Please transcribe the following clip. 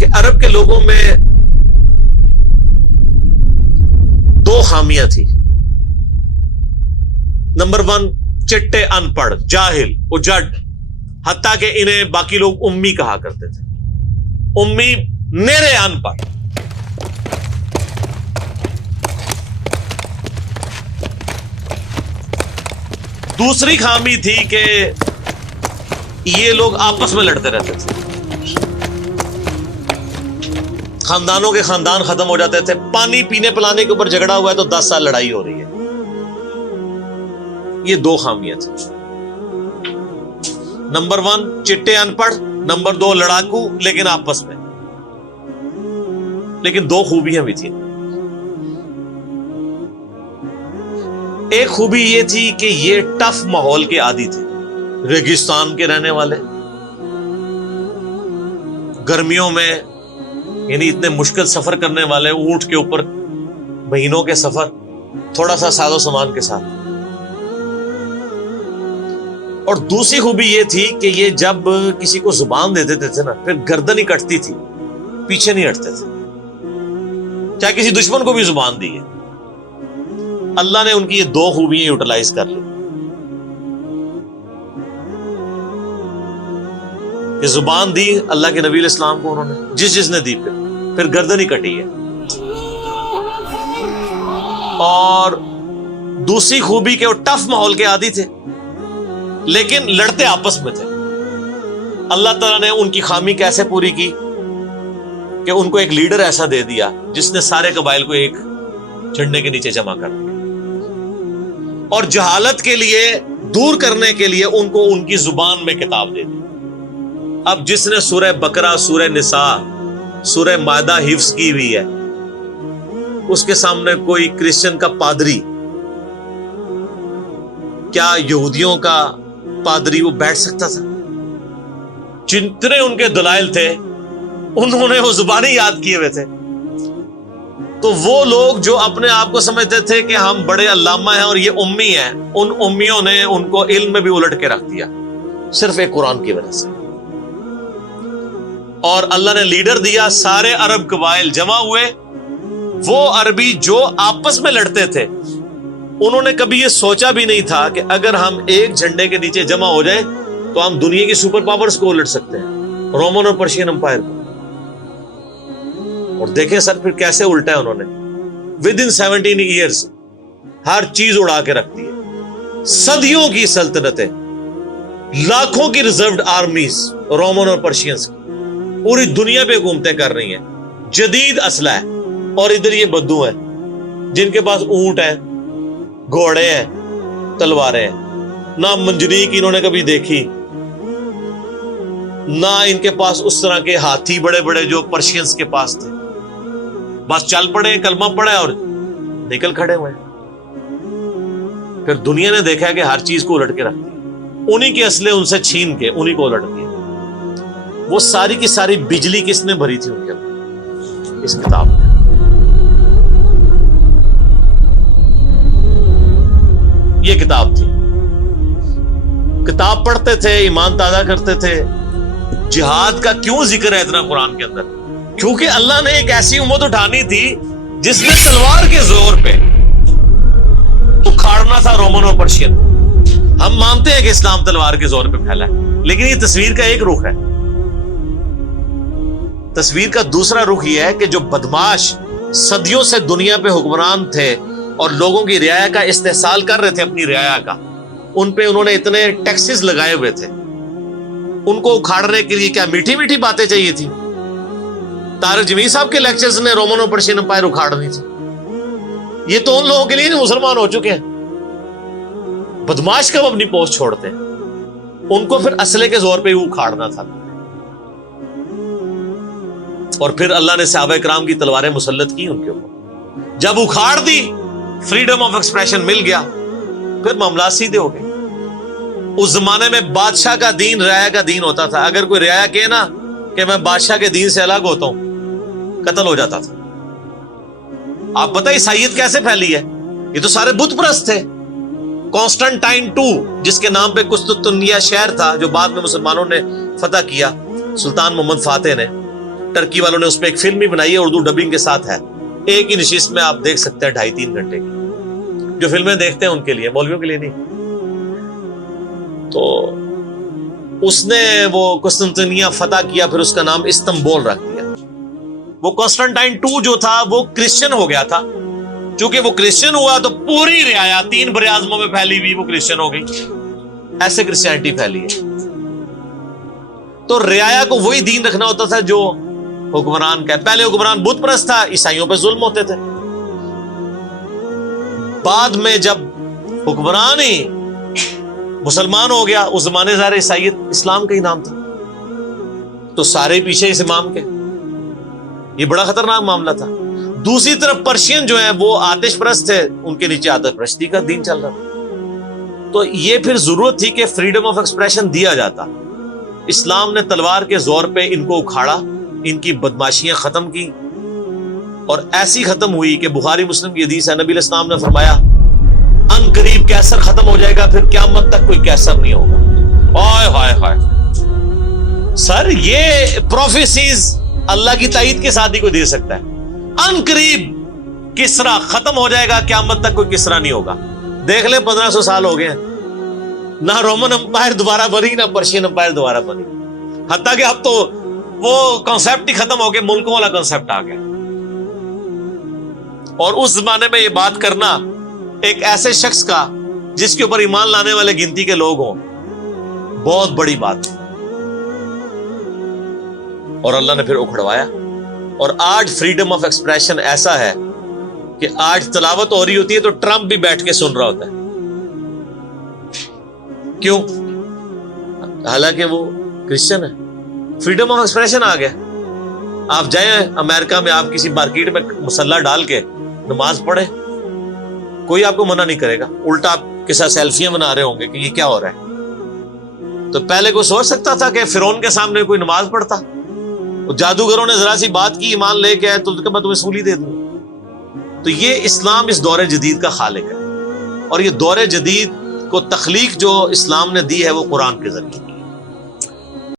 کہ عرب کے لوگوں میں دو خامیاں تھی. نمبر 1 چٹے ان پڑھ جاہل اجڈ، حتیٰ کہ انہیں باقی لوگ امی کہا کرتے تھے. امی نیرے ان پڑھ. دوسری خامی تھی کہ یہ لوگ آپس میں لڑتے رہتے تھے، خاندانوں کے خاندان ختم ہو جاتے تھے. پانی پینے پلانے کے اوپر جھگڑا ہوا ہے تو 10 سال لڑائی ہو رہی ہے. یہ دو خامیاں تھیں. نمبر 1 چٹے ان پڑھ، نمبر 2 لڑاکو لیکن آپس میں. لیکن دو خوبیاں بھی تھیں. ایک خوبی یہ تھی کہ یہ ٹف ماحول کے عادی تھے، ریگستان کے رہنے والے، گرمیوں میں یعنی اتنے مشکل سفر کرنے والے، اونٹ کے اوپر مہینوں کے سفر، تھوڑا سا ساز و سامان کے ساتھ. اور دوسری خوبی یہ تھی کہ یہ جب کسی کو زبان دے دیتے تھے نا، پھر گردن ہی کٹتی تھی، پیچھے نہیں ہٹتے تھے، چاہے کسی دشمن کو بھی زبان دی ہے. اللہ نے ان کی یہ دو خوبیاں یوٹیلائز کر لی کہ زبان دی اللہ کے نبی علیہ السلام کو انہوں نے، جس نے دی پھر گردن ہی کٹی ہے. اور دوسری خوبی کہ وہ ٹف ماحول کے عادی تھے لیکن لڑتے آپس میں تھے. اللہ تعالیٰ نے ان کی خامی کیسے پوری کی کہ ان کو ایک لیڈر ایسا دے دیا جس نے سارے قبائل کو ایک جھنڈے کے نیچے جمع کر دیا، اور جہالت کے لیے دور کرنے کے لیے ان کو ان کی زبان میں کتاب دے دی. اب جس نے سورہ بقرہ، سورہ نساء، سورہ مائدہ حفظ کی ہوئی ہے، اس کے سامنے کوئی کرسچن کا پادری، کیا یہودیوں کا پادری وہ بیٹھ سکتا تھا؟ جتنے ان کے دلائل تھے انہوں نے وہ زبانی یاد کیے ہوئے تھے. تو وہ لوگ جو اپنے آپ کو سمجھتے تھے کہ ہم بڑے علامہ ہیں اور یہ امی ہیں، ان امیوں نے ان کو علم میں بھی الٹ کے رکھ دیا صرف ایک قرآن کی وجہ سے. اور اللہ نے لیڈر دیا، سارے عرب قبائل جمع ہوئے. وہ عربی جو آپس میں لڑتے تھے انہوں نے کبھی یہ سوچا بھی نہیں تھا کہ اگر ہم ایک جھنڈے کے نیچے جمع ہو جائیں تو ہم دنیا کی سپر پاورز کو الٹ سکتے ہیں، رومن اور پرشین امپائر کو. اور دیکھیں سر پھر کیسے الٹا ہے انہوں نے. ودن 17 ایئرز ہر چیز اڑا کے رکھ دی ہے. صدیوں کی سلطنتیں، لاکھوں کی ریزروڈ آرمیز رومن اور پرشینز کی پوری دنیا پہ حکومتیں کر رہی ہیں. جدید اسلحہ ہے، اور ادھر یہ بدو ہیں جن کے پاس اونٹ ہیں، گھوڑے ہیں، تلواریں ہیں. نہ منجنیق انہوں نے کبھی دیکھی، نہ ان کے پاس اس طرح کے ہاتھی بڑے بڑے جو پرشینز کے پاس تھے. بس چل پڑے، کلمہ پڑے اور نکل کھڑے ہوئے. پھر دنیا نے دیکھا کہ ہر چیز کو الٹ کے رکھ دی، انہی کے اسلحے ان سے چھین کے انہی کو الٹ دیا. وہ ساری کی ساری بجلی کس نے بھری تھی ان کے اندر؟ اس کتاب میں. یہ کتاب تھی، کتاب پڑھتے تھے، ایمان تازہ کرتے تھے. جہاد کا کیوں ذکر ہے اتنا قرآن کے اندر؟ کیونکہ اللہ نے ایک ایسی امت اٹھانی تھی جس نے تلوار کے زور پہ اکھاڑنا تھا رومن اور پرشین. ہم مانتے ہیں کہ اسلام تلوار کے زور پہ پھیلا ہے، لیکن یہ تصویر کا ایک رخ ہے. تصویر کا دوسرا رخ یہ ہے کہ جو بدماش صدیوں سے دنیا پہ حکمران تھے اور لوگوں کی رعایا کا استحصال کر رہے تھے، اپنی رعایا کا، ان پہ انہوں نے اتنے ٹیکسز لگائے ہوئے تھے. ان کو اکھاڑنے کے لیے کیا میٹھی میٹھی باتیں چاہیے تھی؟ طارق جمیل صاحب کے لیکچرز نے رومن اور پرشین امپائر اکھاڑنی تھی. یہ تو ان لوگوں کے لیے مسلمان ہو چکے ہیں. بدماش کب اپنی پوسٹ چھوڑتے ہیں؟ ان کو پھر اسلحے کے زور پہ ہی اکھاڑنا تھا. اور پھر اللہ نے صحابہ کرام کی تلواریں مسلط کی ان کے اوپر. جب اکھاڑ دی، فریڈم آف ایکسپریشن مل گیا، پھر معاملات سیدھے ہو گئے. اس زمانے میں بادشاہ کا دین رعایا کا دین ہوتا تھا. اگر کوئی رعایا کہے نا کہ میں بادشاہ کے دین سے الگ ہوتا ہوں، قتل ہو جاتا تھا. آپ پتہ عیسائیت کیسے پھیلی ہے؟ یہ تو سارے بت پرست تھے. کانسٹنٹائن 2 جس کے نام پہ قسطنطنیہ شہر تھا جو بعد میں مسلمانوں نے فتح کیا، سلطان محمد فاتح نے، ٹرکی والوں نے اس پہ ایک فلم بھی بنائی ہے، اردو ڈبنگ کے ساتھ ہے، ایک ہی نشست میں آپ دیکھ سکتے ہیں 2.5-3 گھنٹے کی. جو فلمیں دیکھتے ہیں ان کے لیے، مولویوں کے لیے نہیں. تو اس نے وہ قسطنطنیہ فتح کیا، پھر اس کا نام استنبول رکھ دیا. وہ کانسٹنٹائن 2 جو تھا وہ کرسچن ہو گیا تھا. چونکہ وہ کرسچن ہوا تو پوری رعایا 3 براعظموں میں پھیلی ہوئی وہ کرسچن ہو گئی. ایسے کرسچینٹی پھیلی ہے. تو رعایا کو وہی دین رکھنا ہوتا تھا جو حکمران کا. پہلے حکمران بت پرست تھا، عیسائیوں پہ ظلم ہوتے تھے. بعد میں جب حکمران ہی مسلمان ہو گیا، اس زمانے ظاہر عیسائیت اسلام کا ہی نام تھا، تو سارے پیچھے اس امام کے. یہ بڑا خطرناک معاملہ تھا. دوسری طرف پرشین جو ہیں وہ آتش پرست تھے، ان کے نیچے آتش پرستی کا دین چل رہا تھا. تو یہ پھر ضرورت تھی کہ فریڈم آف ایکسپریشن دیا جاتا. اسلام نے تلوار کے زور پہ ان کو اکھاڑا، ان کی بدماشیاں ختم کی، اور ایسی ختم ہوئی کہ بخاری مسلم کی حدیث ہے، نبی علیہ السلام نے فرمایا ان قریب کیسر ختم ہو جائے گا، پھر قیامت تک کوئی کیسر نہیں ہوگا. ہائے ہائے ہائے سر، یہ پروفیسیز اللہ کی تائید کے ساتھ ہی کوئی دے سکتا ہے. ان قریب کسرا ختم ہو جائے گا، قیامت تک کوئی کسرا نہیں ہوگا. دیکھ لیں 1500 سال ہو گئے ہیں، نہ رومن امپائر دوبارہ بنی، نہ پرشین امپائر دوبارہ بنی. حتیٰ کہ اب تو وہ کانسیپٹ ہی ختم ہو گئے، ملکوں والا کانسیپٹ آ گیا. اور اس زمانے میں یہ بات کرنا ایک ایسے شخص کا جس کے اوپر ایمان لانے والے گنتی کے لوگ ہوں، بہت بڑی بات. اور اللہ نے پھر اکھڑوایا. اور آج فریڈم آف ایکسپریشن ایسا ہے کہ آج تلاوت ہو رہی ہوتی ہے تو ٹرمپ بھی بیٹھ کے سن رہا ہوتا ہے. کیوں؟ حالانکہ وہ کرسچن ہے. فریڈم آف ایکسپریشن آ گیا. آپ جائیں امریکہ میں، آپ کسی مارکیٹ میں مسلح ڈال کے نماز پڑھے، کوئی آپ کو منع نہیں کرے گا. الٹا آپ کے ساتھ سیلفیاں بنا رہے ہوں گے کہ یہ کیا ہو رہا ہے. تو پہلے کوئی سوچ سکتا تھا کہ فرعون کے سامنے کوئی نماز پڑھتا؟ جادوگروں نے ذرا سی بات کی، ایمان لے کے آئے تو میں تمہیں سولی دے دوں. تو یہ اسلام اس دور جدید کا خالق ہے، اور یہ دور جدید کو تخلیق جو اسلام نے دی ہے وہ قرآن کے ذریعے.